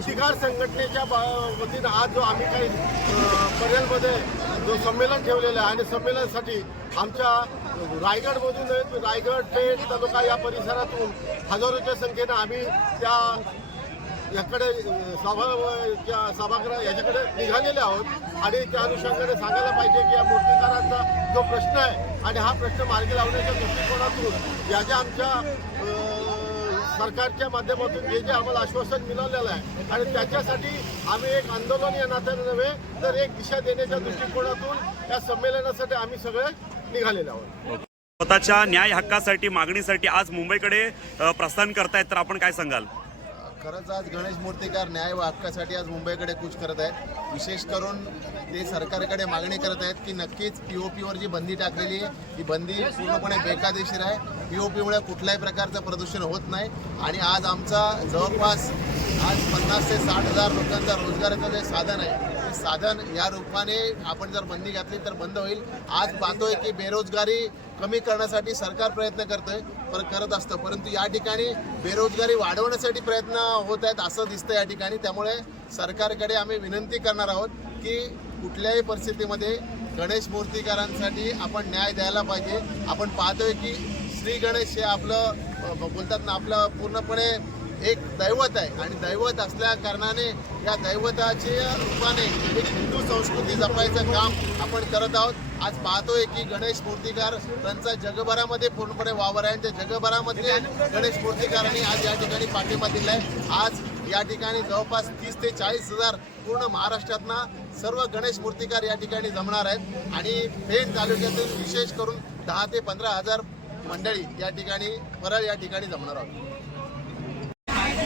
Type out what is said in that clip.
अधिकार संघटनेच्या वतीनं आज जो आम्ही काही परेलमध्ये जो संमेलन ठेवलेलं आहे आणि संमेलनासाठी आमच्या रायगडमधून रायगड पेठ तालुका या परिसरातून हजारोच्या संख्येनं आम्ही त्या याकडे सभा सभागृह याच्याकडे निघालेले आहोत. आणि त्या अनुषंगाने सांगायला पाहिजे की या मूर्तिकारांचा जो प्रश्न आहे आणि हा प्रश्न मार्गी लावण्याच्या दृष्टिकोनातून या ज्या आमच्या सरकारच्या माध्यमातून हे जे आम्हाला आश्वासन मिळालेलं आहे आणि त्याच्यासाठी आम्ही एक आंदोलन या नात्याने नव्हे तर एक दिशा देण्याच्या दृष्टिकोनातून या संमेलनासाठी आम्ही सगळे निघालेले आहोत. स्वतःच्या न्याय हक्कासाठी मागणीसाठी आज मुंबईकडे प्रस्थान करतायत तर आपण काय सांगाल? खरंच आज गणेश मूर्तीकार न्याय व हक्कासाठी आज मुंबईकडे कूच करत आहेत. विशेष करून ते सरकारकडे मागणी करत आहेत की नक्कीच पी ओ पीवर जी बंदी टाकलेली आहे ती बंदी पूर्णपणे बेकायदेशीर आहे. पी ओ पीमुळे कुठल्याही प्रकारचं प्रदूषण होत नाही आणि आज आमचा जवळपास आज पन्नास ते साठ हजार लोकांचा रोजगाराचं जे साधन आहे साधन या रूपाने आपण जर बंदी घातली तर बंद होईल. आज पाहतोय की बेरोजगारी कमी करण्यासाठी सरकार प्रयत्न करतोय पर करत असतं. परंतु या ठिकाणी बेरोजगारी वाढवण्यासाठी प्रयत्न होत आहेत असं दिसतं या ठिकाणी. त्यामुळे सरकारकडे आम्ही विनंती करणार आहोत की कुठल्याही परिस्थितीमध्ये गणेश मूर्तिकारांसाठी आपण न्याय द्यायला पाहिजे. आपण पाहतोय की श्री गणेश हे आपलं बोलतात ना आपलं पूर्णपणे एक दैवत आहे. आणि दैवत असल्या कारणाने या दैवताच्या रूपाने एक हिंदू संस्कृती जपायचं काम आपण करत आहोत. आज पाहतोय की गणेश मूर्तिकार त्यांचा जगभरामध्ये पूर्णपणे वावर आहे. आणि त्या जगभरामध्ये गणेश मूर्तिकारांनी आज या ठिकाणी पाठिंबा दिला आहे आज या ठिकाणी जवळपास तीस ते चाळीस हजार पूर्ण महाराष्ट्रातनं सर्व गणेश मूर्तिकार या ठिकाणी जमणार आहेत. आणि पेण तालुक्यातून विशेष करून दहा ते पंधरा हजार मंडळी या ठिकाणी परळ या ठिकाणी जमणार आहोत.